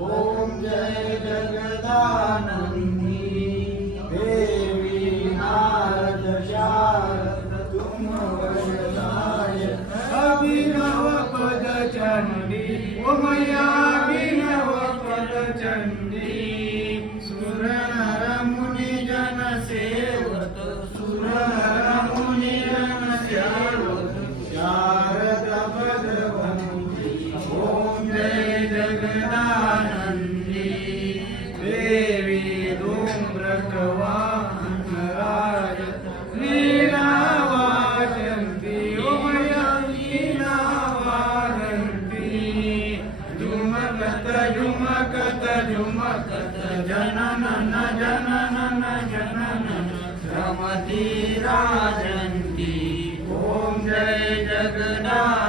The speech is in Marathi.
ओम जय जगदानंदी देवी नारद शारद तुम वरदाय अभिनव पद चंडी ओ मैया अभिनव पद चंडी सुर नर मुनि जन सेवत सुर नर मुनि जन सेवत शारद भद्रवंती ओम जय जगदानंदी देवी धूम्रकवाहन राज लीलावाचंती ओ मैया लीलावाचंती झुमकत झुमकत झुमकत जननन जननन जननन रमती राजंती ओम जय जगन्नाथ।